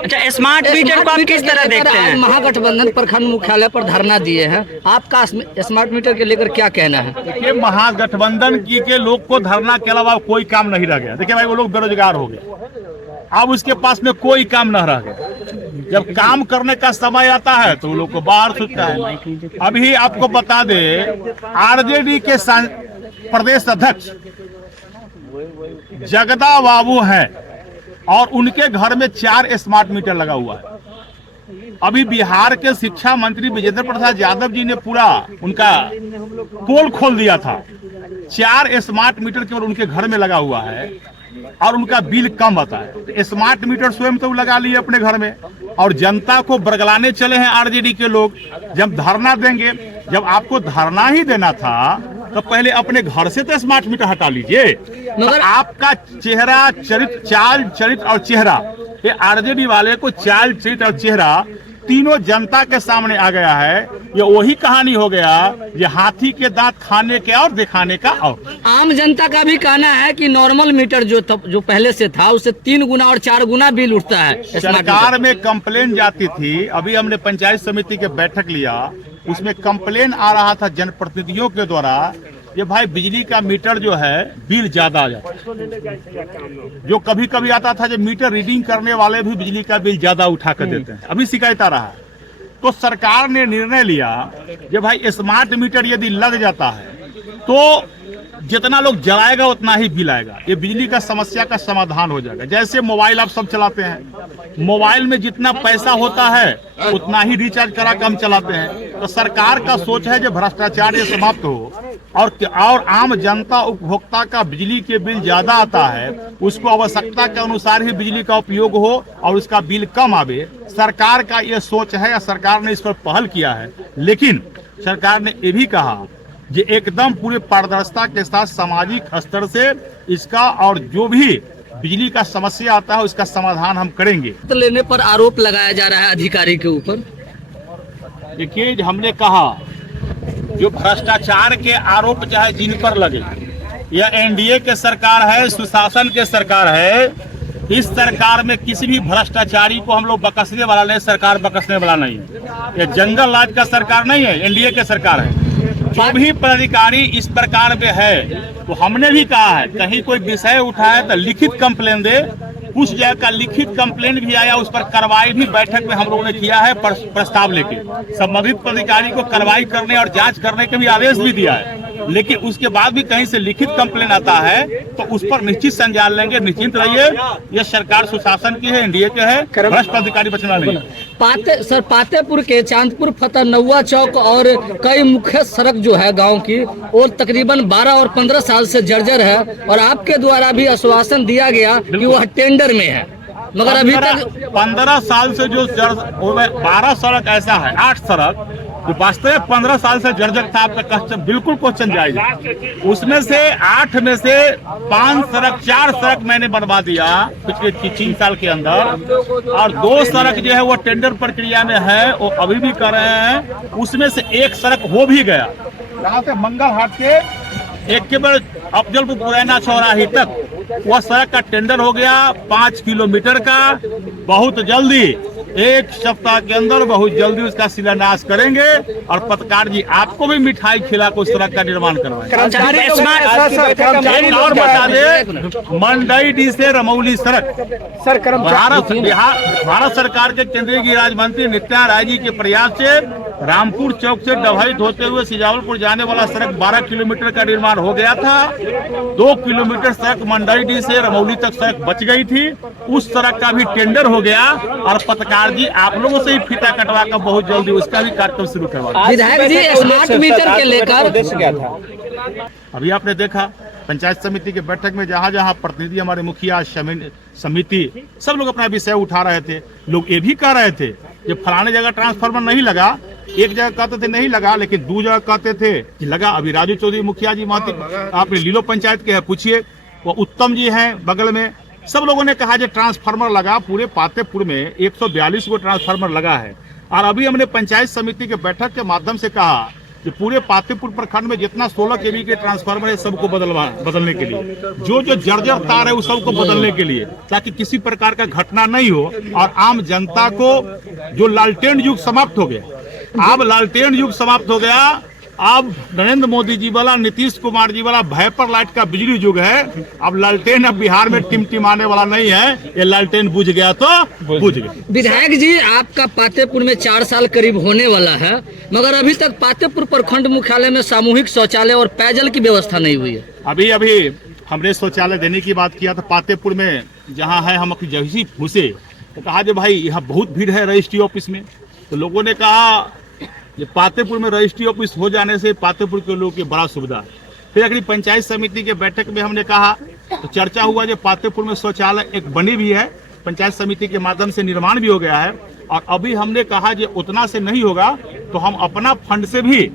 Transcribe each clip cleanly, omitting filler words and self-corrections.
अच्छा, smart meter को आप किस तरह देखते हैं? महागठबंधन प्रखंड मुख्यालय पर धरना दिए हैं, आपका स्मार्ट मीटर के लेकर क्या कहना है? देखिए, महागठबंधन के लोग को धरना के अलावा कोई काम नहीं रह गया। देखिए भाई, वो लोग बेरोजगार हो गए, अब उसके पास में कोई काम न रह गया। जब काम करने का समय आता है तो वो लोग को बाहर सूझता है। अभी आपको बता दे, आरजेडी के प्रदेश अध्यक्ष जगदा बाबू हैं और उनके घर में 4 स्मार्ट मीटर लगा हुआ है। अभी बिहार के शिक्षा मंत्री विजेंद्र प्रसाद यादव जी ने पूरा उनका पोल खोल दिया था। 4 स्मार्ट मीटर केवल उनके घर में लगा हुआ है और उनका बिल कम आता है। स्मार्ट मीटर स्वयं तो लगा लिए अपने घर में और जनता को बरगलाने चले हैं आरजेडी के लोग। जब धरना देंगे, जब आपको धरना ही देना था तो पहले अपने घर से तो स्मार्ट मीटर हटा लीजिए। मगर आपका चेहरा, चरित्र, चाल चरित्र और चेहरा, ये आरजेडी वाले को चाल चरित्र और चेहरा तीनों जनता के सामने आ गया है। ये वही कहानी हो गया, ये हाथी के दांत खाने के और दिखाने का। और आम जनता का भी कहना है कि नॉर्मल मीटर जो पहले से था उससे 3 गुना और 4 गुना बिल उठता है। सरकार में कंप्लेन जाती थी। अभी हमने पंचायत समिति के बैठक लिया, उसमें कंप्लेन आ रहा था जनप्रतिनिधियों के द्वारा, ये भाई बिजली का मीटर जो है बिल ज्यादा आ जाता है। जो कभी कभी आता था, जब मीटर रीडिंग करने वाले भी बिजली का बिल ज्यादा उठा कर देते हैं। अभी शिकायत आ रहा है, तो सरकार ने निर्णय लिया कि भाई स्मार्ट मीटर यदि लग जाता है तो जितना लोग जलाएगा उतना ही बिल आएगा। ये बिजली का समस्या का समाधान हो जाएगा। जैसे मोबाइल आप सब चलाते हैं, मोबाइल में जितना पैसा होता है उतना ही रिचार्ज करा के हम चलाते हैं। तो सरकार का सोच है जो भ्रष्टाचार ये समाप्त हो और आम जनता उपभोक्ता का बिजली के बिल ज्यादा आता है, उसको आवश्यकता के अनुसार ही बिजली का उपयोग हो और उसका बिल कम आवे। सरकार का ये सोच है, सरकार ने इस पर पहल किया है। लेकिन सरकार ने ये भी कहा कि एकदम पूरे पारदर्शिता के साथ सामाजिक स्तर से इसका और जो भी बिजली का समस्या आता है उसका समाधान हम करेंगे। लेने पर आरोप लगाया जा रहा है अधिकारी के ऊपर। देखिए, हमने कहा जो भ्रष्टाचार के आरोप चाहे जिन पर लगे, यह एनडीए के सरकार है, सुशासन के सरकार है, इस सरकार में किसी भी भ्रष्टाचारी को हम लोग बकसने वाला नहीं, सरकार बकसने वाला नहीं। यह जंगल राज का सरकार नहीं है, एनडीए के सरकार है। जो भी पदाधिकारी इस प्रकार में है, तो हमने भी कहा है कहीं कोई विषय उठाए तो लिखित कंप्लेन दे। कुछ जगह का लिखित कंप्लेन भी आया, उस पर कार्रवाई भी बैठक में हम लोगों ने किया है, प्रस्ताव लेके संबंधित पदाधिकारी को कार्रवाई करने और जांच करने के भी आदेश भी दिया है। लेकिन उसके बाद भी कहीं से लिखित कंप्लेन आता है तो उस पर निश्चित संज्ञान लेंगे। निश्चिंत रहिए, यह सरकार सुशासन की है, एनडीए के है, भ्रष्ट अधिकारी बचना नहीं। पातेपुर के चांदपुर फतेह नौवा चौक और कई मुख्य सड़क जो है गांव की, वो तकरीबन 12 और 15 साल से जर्जर है और आपके द्वारा भी आश्वासन दिया गया कि वह टेंडर में है, मगर अभी तक 15 साल से जो 12 सड़क ऐसा है, 8 सड़क जो वास्तव में 15 साल से जर्जर था, आपका क्वेश्चन बिल्कुल क्वेश्चन जायज। उसमें से 8 में से 5 सड़क 4 सड़क मैंने बनवा दिया पिछले 3 साल के अंदर, और 2 सड़क जो है वो टेंडर प्रक्रिया में है, वो अभी भी कर रहे हैं। उसमें से 1 सड़क हो भी गया, यहाँ से मंगल हाट के एक के बाद अफजलपुर पुराना चौराहे तक वह सड़क का टेंडर हो गया 5 किलोमीटर का। बहुत जल्दी, 1 सप्ताह के अंदर बहुत जल्दी उसका शिलान्यास करेंगे और पत्रकार जी आपको भी मिठाई खिला को उस सड़क का निर्माण करवाएंगे। और बता दे, मंडई से रमौली सड़क भारत सरकार के केंद्रीय गृह राज्य मंत्री नित्यानंद राय जी के प्रयास से रामपुर चौक से डभैत होते हुए सिजावलपुर जाने वाला सड़क 12 किलोमीटर का निर्माण हो गया था। 2 किलोमीटर सड़क मंडई से रमौली तक सड़क बच गई थी, उस सड़क का भी टेंडर हो गया और पत्रकार जी आप लोगों से ही फीता कटवा कर बहुत जल्दी उसका भी कार्यक्रम शुरू करवा। विधायक जी, स्मार्ट मीटर के लेकर उद्देश्य क्या था? अभी आपने देखा पंचायत समिति की बैठक में जहाँ जहाँ प्रतिनिधि, हमारे मुखिया, समिति, सब लोग अपना विषय उठा रहे थे। लोग ये भी कह रहे थे कि फलाने जगह ट्रांसफार्मर नहीं लगा, एक जगह कहते थे नहीं लगा, लेकिन 2 जगह कहते थे कि लगा। अभी राजू चौधरी मुखिया जी महती, आपने लीलो पंचायत के है, पूछिए, वो उत्तम जी हैं बगल में, सब लोगों ने कहा जो ट्रांसफार्मर लगा। पूरे पातेपुर में 142 को ट्रांसफार्मर लगा है। और अभी हमने पंचायत समिति के बैठक के माध्यम से कहा कि पूरे पातेपुर प्रखंड में जितना 16 kV के ट्रांसफार्मर है सबको बदलने के लिए, जो जर्जर तार है उस सबको बदलने के लिए, ताकि किसी प्रकार का घटना नहीं हो और आम जनता को, जो लालटेन युग समाप्त हो गया, अब लालटेन युग समाप्त हो गया, अब नरेंद्र मोदी जी वाला, नीतीश कुमार जी वाला भाइपर लाइट का बिजली युग है। अब लालटेन अब बिहार में टिमटिमाने वाला नहीं है, ये लालटेन बुझ गया तो बुझ गया। विधायक जी, आपका पातेपुर में 4 साल करीब होने वाला है, मगर अभी तक पातेपुर प्रखंड मुख्यालय में सामूहिक शौचालय और पेयजल की व्यवस्था नहीं हुई है। अभी हमने शौचालय देने की बात किया था पातेपुर में, जहाँ है हम अपनी जैसी घुसे तो कहा जो भाई यहाँ बहुत भीड़ है रजिस्ट्री ऑफिस में, तो लोगों ने कहा ये पातेपुर में रजिस्ट्री ऑफिस हो जाने से पातेपुर के लोगों की बड़ा सुविधा है। फिर अगली पंचायत समिति के बैठक में हमने कहा तो चर्चा हुआ जो पातेपुर में शौचालय एक बनी भी है, पंचायत समिति के माध्यम से निर्माण भी हो गया है, और अभी हमने कहा जो उतना से नहीं होगा तो हम अपना फंड से भी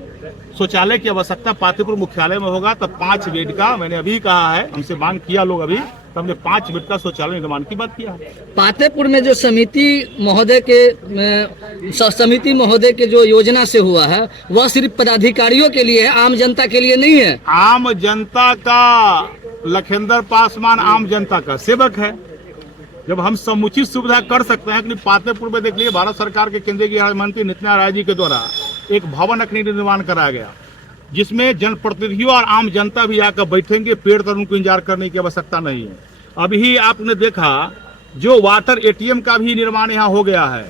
शौचालय की आवश्यकता पातेपुर मुख्यालय में होगा, तो 5 बेड का मैंने अभी कहा है, हमसे मांग किया लोग अभी, तो हमने 5 बेड का शौचालय निर्माण की बात किया है। पातेपुर में जो समिति महोदय के जो योजना से हुआ है वह सिर्फ पदाधिकारियों के लिए है, आम जनता के लिए नहीं है। आम जनता का, लखिंदर पासवान आम जनता का सेवक है। जब हम समुचित सुविधा कर सकते हैं, कि पातेपुर में देख लीजिए भारत सरकार के केंद्रीय गृह मंत्री नित्यानंद राय जी के द्वारा एक भवन अखनी निर्माण कराया गया, जिसमें जनप्रतिनिधियों और आम जनता भी आकर बैठेंगे, पेड़ तर उनको इंतजार करने की आवश्यकता नहीं है। अभी आपने देखा जो वाटर एटीएम का भी निर्माण यहाँ हो गया है,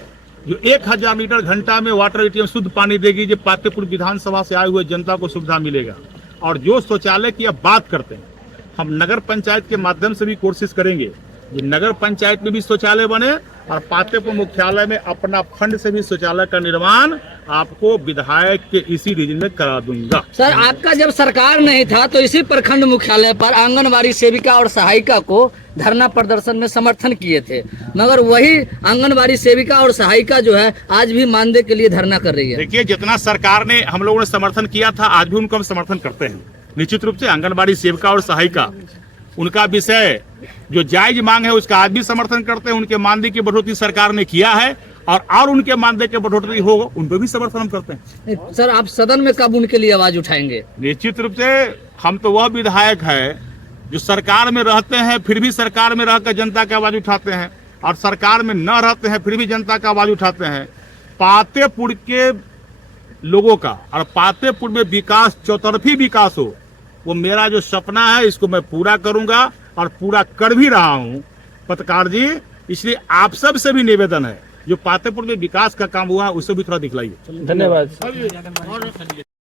जो 1000 लीटर घंटा में वाटर एटीएम शुद्ध पानी देगी, जो पातेपुर विधानसभा से आए हुए जनता को सुविधा मिलेगा। और जो शौचालय की अब बात करते हैं, हम नगर पंचायत के माध्यम से भी कोशिश करेंगे कि नगर पंचायत में भी शौचालय बने, और पातेपुर मुख्यालय में अपना फंड से भी शौचालय का निर्माण आपको विधायक के इसी रीजन में करा दूंगा। सर, आपका जब सरकार नहीं था तो इसी प्रखंड मुख्यालय पर आंगनबाड़ी सेविका और सहायिका को धरना प्रदर्शन में समर्थन किए थे, मगर वही आंगनबाड़ी सेविका और सहायिका जो है आज भी मानदेय के लिए धरना कर रही है। देखिए, जितना सरकार ने, हम लोगों ने समर्थन किया था, आज भी उनको हम समर्थन करते हैं। निश्चित रूप से आंगनबाड़ी सेविका और सहायिका, उनका विषय जो जायज मांग है उसका आज भी समर्थन करते हैं। उनके मानदेय की बढ़ोतरी सरकार ने किया है, और उनके मानदेय की बढ़ोतरी हो उन पर भी समर्थन हम करते हैं। सर, आप सदन में कब उनके लिए आवाज उठाएंगे? निश्चित रूप से हम तो वह विधायक है जो सरकार में रहते हैं फिर भी सरकार में रहकर जनता की आवाज उठाते हैं, और सरकार में न रहते हैं फिर भी जनता की आवाज उठाते हैं। पातेपुर के लोगों का और पातेपुर में विकास, चौतरफी विकास हो, वो मेरा जो सपना है, इसको मैं पूरा करूंगा और पूरा कर भी रहा हूं पत्रकार जी। इसलिए आप सब से भी निवेदन है, जो पातेपुर में विकास का काम हुआ है उससे भी थोड़ा दिखलाइए। धन्यवाद।